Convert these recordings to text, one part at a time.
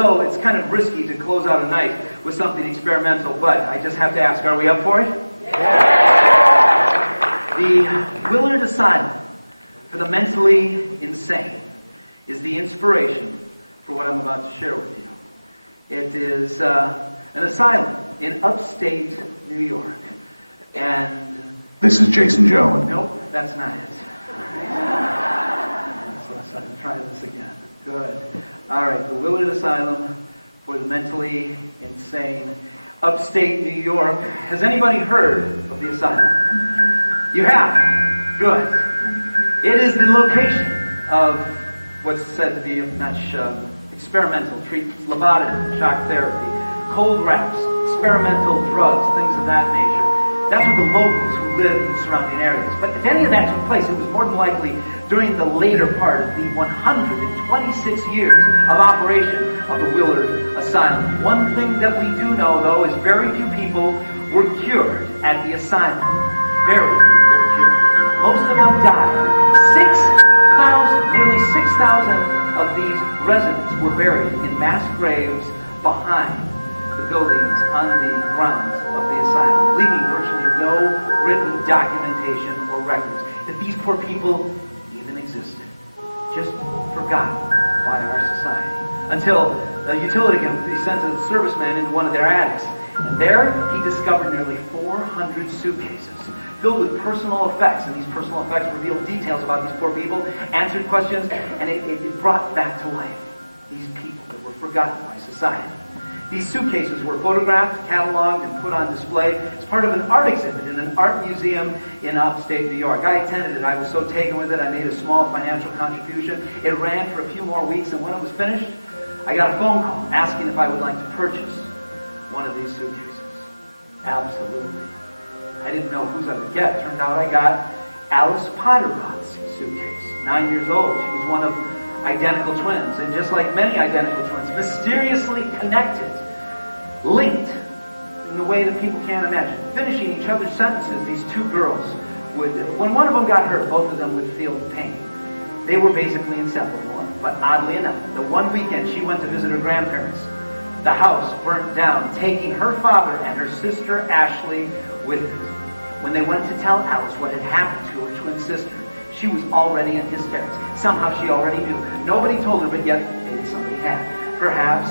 So it's kind of risky to close out a night with something experimental, but I just have to ask, are we up for it? Yeah. The Willard Asylum for the mentally insane is the inspiration for what I'm about to share with you. It is an asylum in upstate New York. And this is Jason Jones. Nope, that's not it. So let's try this again. Good. All right, the Willard Asylum for the mentally insane, upstate New York. Has anybody heard of the asylum? You have? Good. It is the location of what's said to be much experimental treatments, lobotomy, shock therapy, cold wraps, experimental drugs, things of that nature. That's what the locals who live in the surrounding areas. But if any of that took place, it was more than likely during the later part of the 126 years of operation of the Willard Asylum. One thing that we do know, though, is very few people were cured at the asylum. Very few were cured. Most of them died. Nearly 6,000 of these residents were buried in mass graves behind the buildings on the grounds of the asylum, leaving virtually no written documentation or records that these poor people even existed. Just forgotten by our society. Until a utility company sent a serviceman into one of their attics, and there he discovered nearly 400 suitcases filled with personal effects, and these personal effects revealed details about these poor people, answered questions, and it brought back to life these people that were forgotten by society. These suitcases were photographed, cataloged, and put on display as part of an art exhibit in an art museum in upstate New York. I attended it. I was so taken with it, I made a small financial contribution. It ran for a few more weeks, and when it was finished, I got a phone call asking if I would like to purchase one of these suitcases. Absolutely. I didn't know whose I would get. Turned out I got Alice Potterroth's suitcase. 9 years old. She was one of identical twins. And just like many identical twins, mysteriously connected, linked in the way that people can't imagine. Finishing each other's sentences, these two girls would, when one of them got hurt, both of them would feel pain. They were basically inseparable. But oddly enough, the one weekend she went to visit her grandparents, the house burnt down, taking her father and her sister Ashley with it. When they went to tell Alice what had happened to her twin sister, she was already in hysterics. Somehow she already knew. Nobody told her, but yet maybe somebody had. Perhaps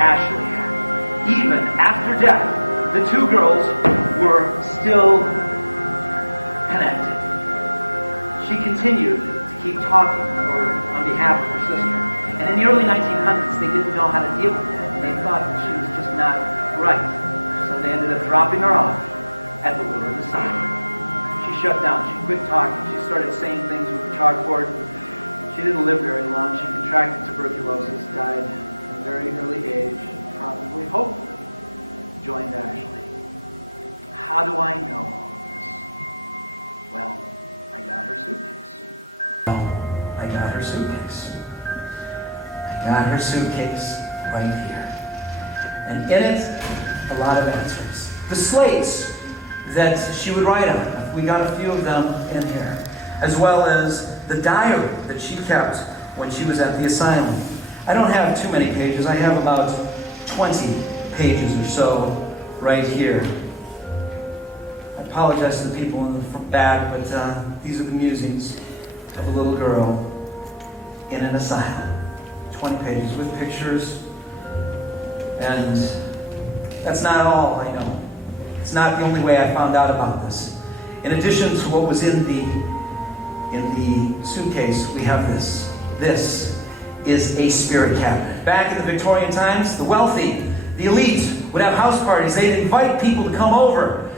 Ashley had. Even after death, the two girls were still connected. She continued to keep talking on behalf of her sister. And in the early 1900s, they didn't know how to deal with that. And they thought that she was just not right. So they ended up dropping her off at the Willard Asylum. She shut down. She quit talking. She started saying things with the chalkboard. She didn't live very long. She contracted tuberculosis, died at a very early age, probably, hopefully, joined Ashley. How do I know all of this? Well, I got her suitcase. I got her suitcase. I got her suitcase right here. And in it, a lot of answers. The slates that she would write on. We got a few of them in here. As well as the diary that she kept when she was at the asylum. I don't have too many pages. I have about 20 pages or so right here. I apologize to the people in the back, but these are the musings of a little girl in an asylum. 20 pages with pictures. And that's not all I know. It's not the only way I found out about this. In addition to what was in the suitcase, we have this. This is a spirit cabinet. Back in the Victorian times, the wealthy, the elite, would have house parties. They'd invite people to come over,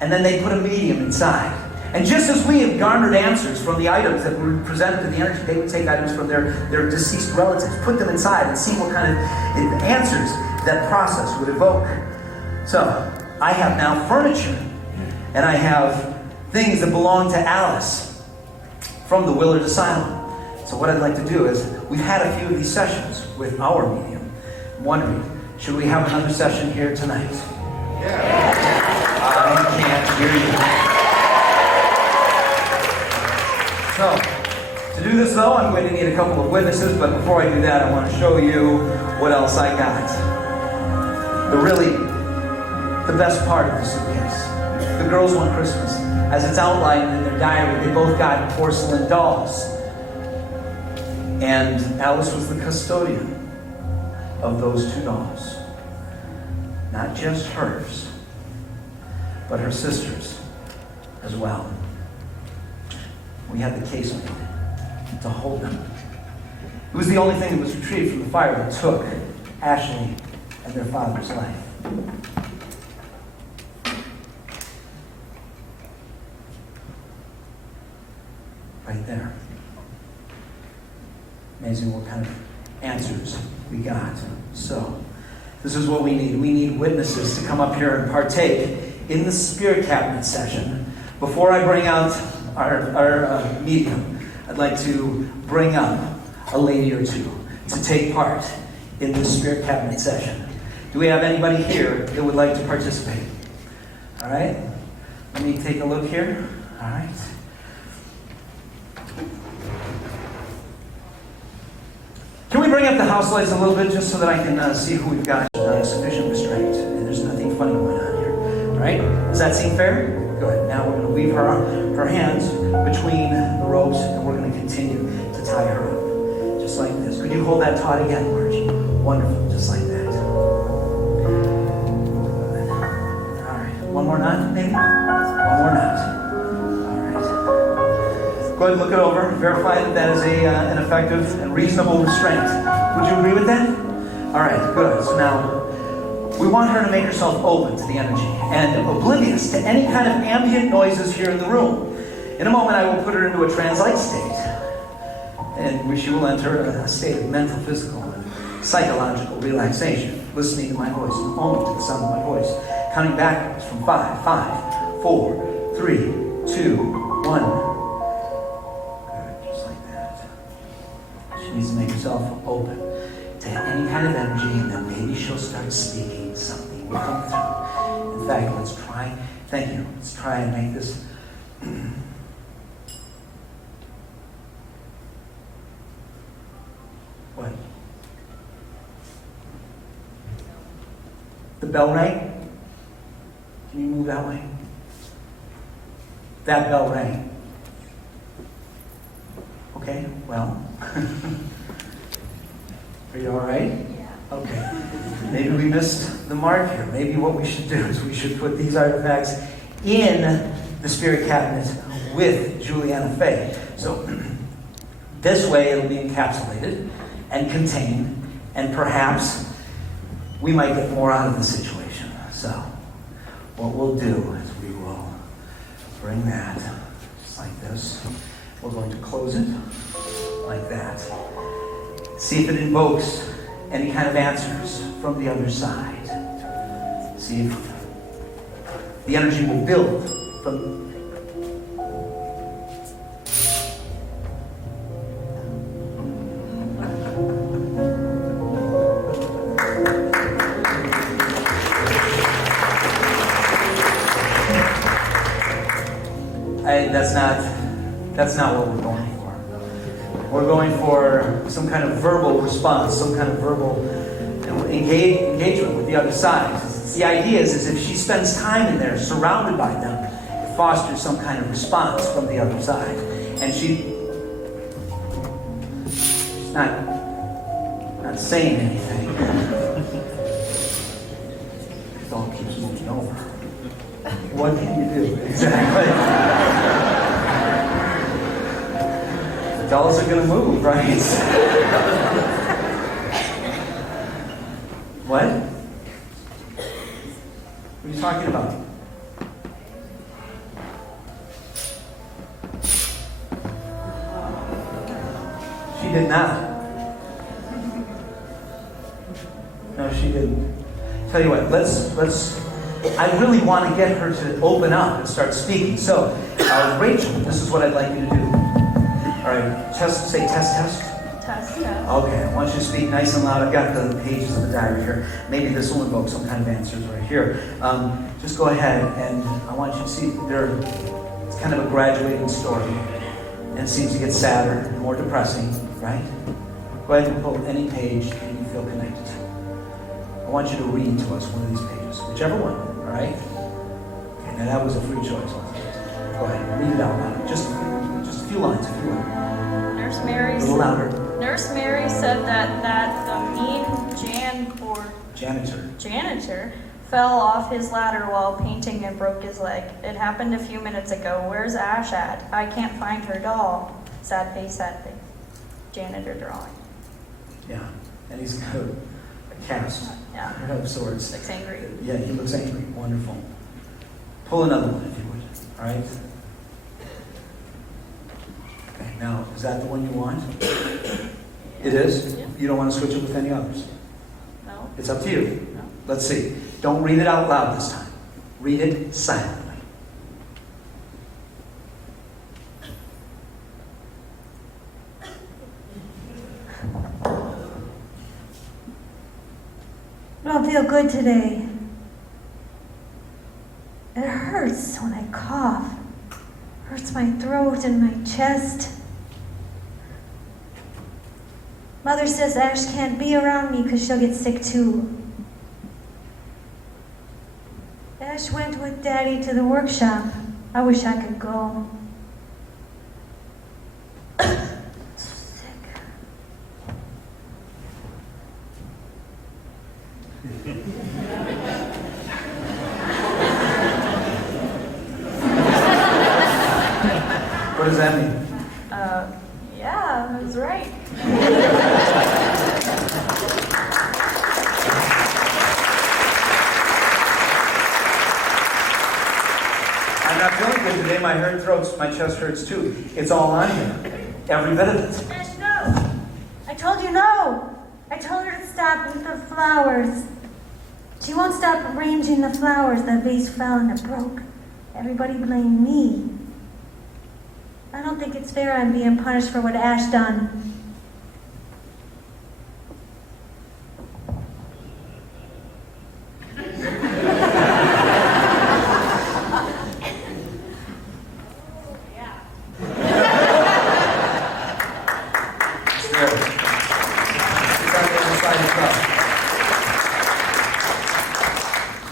and then they'd put a medium inside. And just as we have garnered answers from the items that were presented to the energy, they would take items from their deceased relatives, put them inside, and see what kind of answers that process would evoke. So, I have now furniture, and I have things that belong to Alice from the Willard Asylum. So what I'd like to do is, we've had a few of these sessions with our medium. I'm wondering, should we have another session here tonight? I can't hear you. So, to do this though, I'm going to need a couple of witnesses, but before I do that, I want to show you what else I got. The best part of the suitcase. The girls want Christmas. As it's outlined in their diary, they both got porcelain dolls. And Alice was the custodian of those 2 dolls. Not just hers, but her sister's as well. We had the case made to hold them. It was the only thing that was retrieved from the fire that took Ashley and their father's life. Right there. Amazing what kind of answers we got. So, this is what we need. We need witnesses to come up here and partake in the Spirit Cabinet session. Before I bring out our medium, I'd like to bring up a lady or two to take part in this Spirit Cabinet session. Do we have anybody here that would like to participate? All right. Let me take a look here. All right. Can we bring up the house lights a little bit just so that I can see who we've got? Sufficient restraint, and there's nothing funny going on here. All right? Does that seem fair? Good. Now we're going to leave her hands between the ropes, and we're going to continue to tie her up. Just like this. Could you hold that taut again, Margie? Wonderful. Just like that. Good. All right. One more knot, maybe? One more knot. All right. Go ahead and look it over. Verify that that is an effective and reasonable restraint. Would you agree with that? All right. Good. So now, we want her to make herself open to the energy and oblivious to any kind of ambient noises here in the room. In a moment, I will put her into a trance-like state, in which she will enter a state of mental, physical, and psychological relaxation, listening to my voice, in a moment to the sound of my voice, counting backwards from 5, 5, 4, 3, 2, 1. Good, just like that. She needs to make herself open to any kind of energy, and then maybe she'll start speaking. Something will come through. In fact, let's try. Thank you. Let's try to make this. What? The bell rang? Can you move that way? That bell rang. Okay, well. Are you all right? Yeah. Okay. Maybe we missed the mark here. Maybe what we should do is we should put these artifacts in the Spirit Cabinet with Juliana Fay. So this way it'll be encapsulated and contained, and perhaps we might get more out of the situation. So what we'll do is we will bring that just like this. We're going to close it like that. See if it invokes any kind of answers from the other side. See if the energy will build from. That's not what we're going for. We're going for some kind of verbal response, some kind of verbal engagement with the other side. The idea is if she spends time in there, surrounded by them, it fosters some kind of response from the other side. And she's not saying anything. It all keeps moving over. What can you do? Exactly. Dolls are going to move, right? What? What are you talking about? She did not. No, she didn't. Tell you what, I really want to get her to open up and start speaking. So, Rachel, this is what I'd like you to do. All right, say test. Test. Okay, I want you to speak nice and loud. I've got the pages of the diary here. Maybe this will invoke some kind of answers right here. Just go ahead, and I want you to see it's kind of a graduating story. And it seems to get sadder and more depressing, right? Go ahead and pull any page that you feel connected to. want you to read to us one of these pages, whichever one, all right? Okay, now that was a free choice, wasn't it? Go ahead, read it out loud. Just a few lines, if you would. Nurse Mary. A little louder. Nurse Mary said that the mean janitor fell off his ladder while painting and broke his leg. It happened a few minutes ago. Where's Ash at? I can't find her doll. Sad face, sad face. Janitor drawing. Yeah, and he's got a cast of sorts. Looks angry. Yeah, he looks angry. Wonderful. Pull another one if you would. All right? Okay, now, is that the one you want? It is? Yeah. You don't want to switch it with any others? No. It's up to you. No. Let's see. Don't read it out loud this time. Read it silently. I don't feel good today. It hurts when I cough. Hurts my throat and my chest. Mother says Ash can't be around me because she'll get sick too. Ash went with Daddy to the workshop. I wish I could go. Sick. What does that mean? Yeah, I was right. I'm not feeling good today. My chest hurts too. It's all on here. Every bit of it. Ash, no! I told you no! I told her to stop with the flowers. She won't stop arranging the flowers. The vase fell and it broke. Everybody blamed me. I don't think it's fair I'm being punished for what Ash done.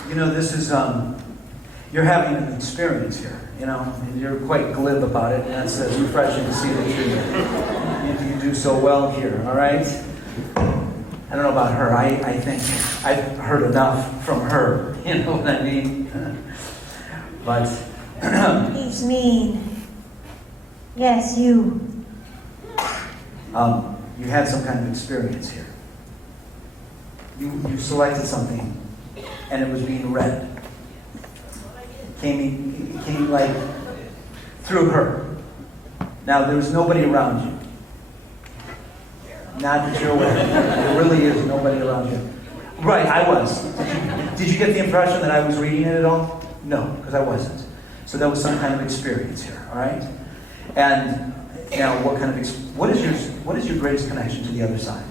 You know, this is, you're having an experience here, you know, and you're quite glib about it, and that's refreshing to see that you do so well here, all right? I don't know about her. I think I've heard enough from her, you know what I mean? But... He's mean. Yes, you. You had some kind of experience here. You selected something, and it was being read. It came like through her. Now, there was nobody around you. Not that you're aware. There really is nobody around you. Right, I was. Did you get the impression that I was reading it at all? No, because I wasn't. So there was some kind of experience here, all right? And now, what is your greatest connection to the other side?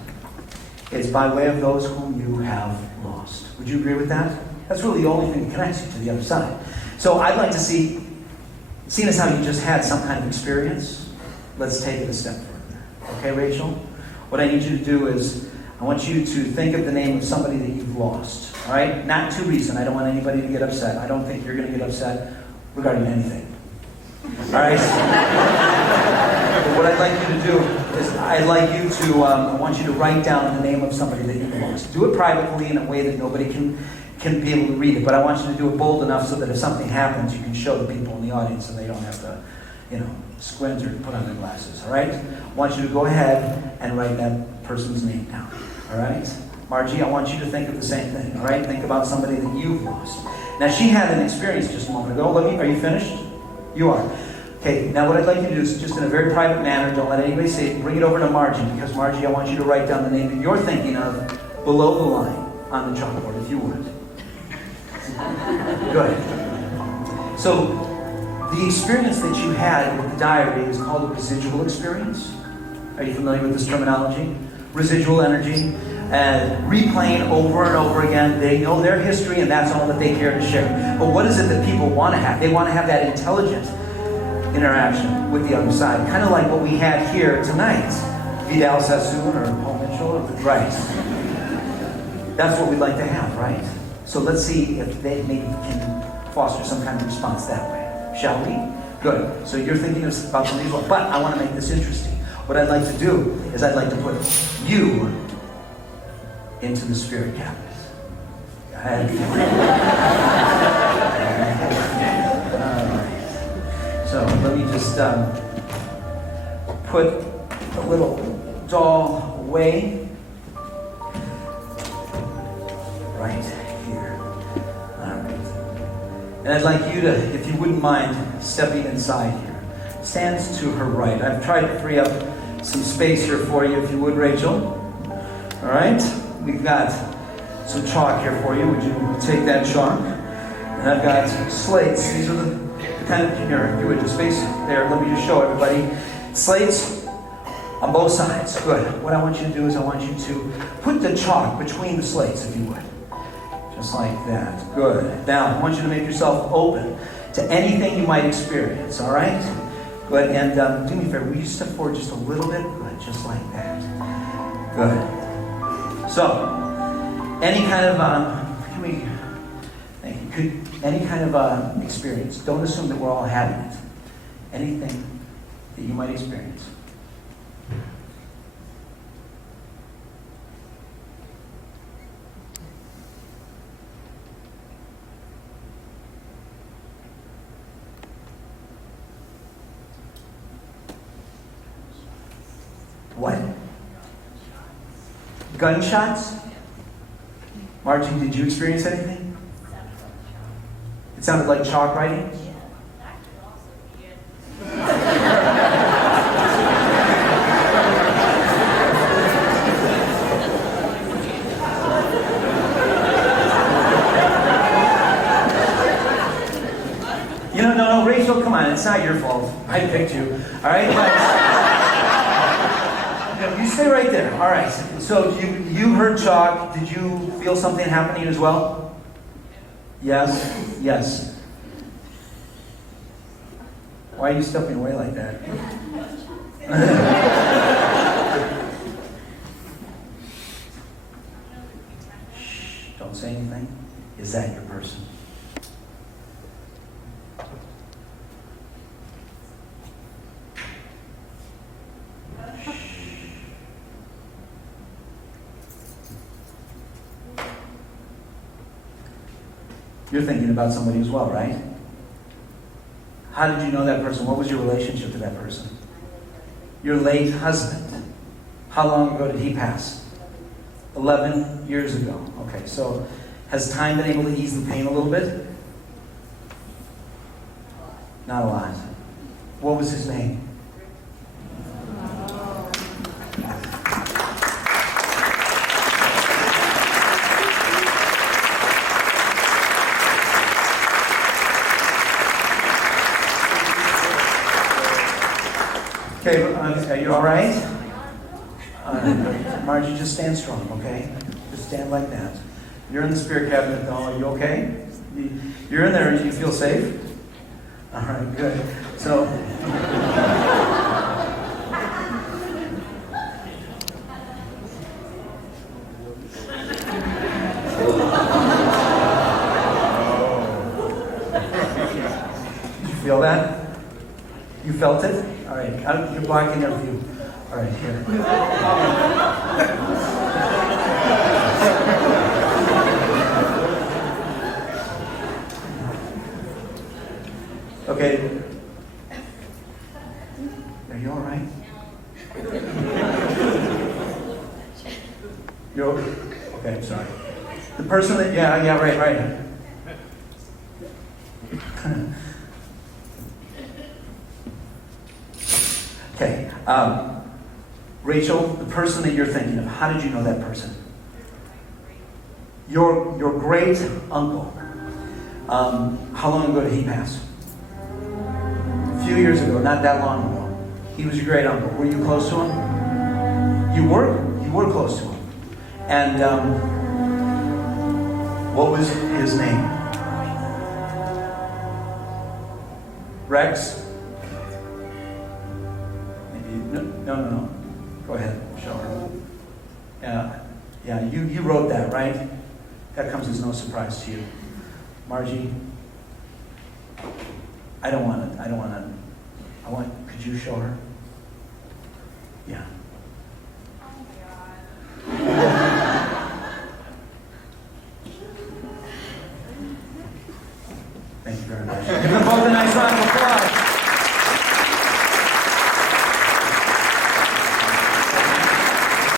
It's by way of those whom you have lost. Would you agree with that? That's really the only thing that connects you to the other side. So I'd like to see, seeing as how you just had some kind of experience, let's take it a step further. Okay, Rachel? What I need you to do is, I want you to think of the name of somebody that you've lost. All right? Not too recent. I don't want anybody to get upset. I don't think you're going to get upset regarding anything. All right? What I'd like you to do is I want you to write down the name of somebody that you've lost. Do it privately in a way that nobody can be able to read it, but I want you to do it bold enough so that if something happens, you can show the people in the audience and they don't have to, squint or put on their glasses, all right? I want you to go ahead and write that person's name down, all right? Margie, I want you to think of the same thing, all right? Think about somebody that you've lost. Now, she had an experience just a moment ago. Libby, are you finished? You are. Okay, now what I'd like you to do is just in a very private manner, don't let anybody see it, bring it over to Margie, because Margie, I want you to write down the name that you're thinking of below the line on the chalkboard, if you would. Good. So, the experience that you had with the diary is called a residual experience. Are you familiar with this terminology? Residual energy. And replaying over and over again. They know their history and that's all that they care to share. But what is it that people want to have? They want to have that intelligent interaction with the other side. Kind of like what we had here tonight. Vidal Sassoon or Paul Mitchell or Rice. That's what we'd like to have, right? So let's see if they maybe can foster some kind of response that way. Shall we? Good. So you're thinking about something as well. But I want to make this interesting. What I'd like to do is I'd like to put you into the spirit cabinet. I had a feeling. All right. So let me just put a little doll away. Right here. All right. And I'd like you to, if you wouldn't mind, stepping inside here. Stands to her right. I've tried to free up some space here for you, if you would, Rachel. All right. We've got some chalk here for you. Would you take that chalk? And I've got slates. These are the kind of, here, if you would, just face there. Let me just show everybody. Slates on both sides. Good. What I want you to do is I want you to put the chalk between the slates, if you would. Just like that. Good. Now, I want you to make yourself open to anything you might experience, all right? Good. And do me a favor. Will you step forward just a little bit? Good. Just like that. Good. So, any kind of, any kind of experience. Don't assume that we're all having it. Anything that you might experience. What? Gunshots? Margie, did you experience anything? It sounded like chalk writing? No, Rachel, come on, it's not your fault. I picked you, all right? You stay right there. All right. So you heard chalk. Did you feel something happening as well? Yes. Yes. Why are you stepping away like that? Shh. Don't say anything. Is that your person? You're thinking about somebody as well, right? How did you know that person? What was your relationship to that person? Your late husband. How long ago did he pass? 11 years ago. Okay, so has time been able to ease the pain a little bit? Not a lot. What was his name? Okay, are you all right? Margie, just stand strong, okay? Just stand like that. You're in the spirit cabinet, though. Are you okay? You're in there. Do you feel safe? All right, good. So, did you feel that? You felt it? All right, you're blocking their view. All right, here. Okay. Are you all right? You're okay? Okay, I'm sorry. The person that, yeah, right. Okay, Rachel, the person that you're thinking of, how did you know that person? Your great uncle. How long ago did he pass? A few years ago, not that long ago. He was your great uncle. Were you close to him? You were close to him. And what was his name? Rex? No. Go ahead. Show her. Yeah, you wrote that, right? That comes as no surprise to you. Margie, could you show her? Yeah.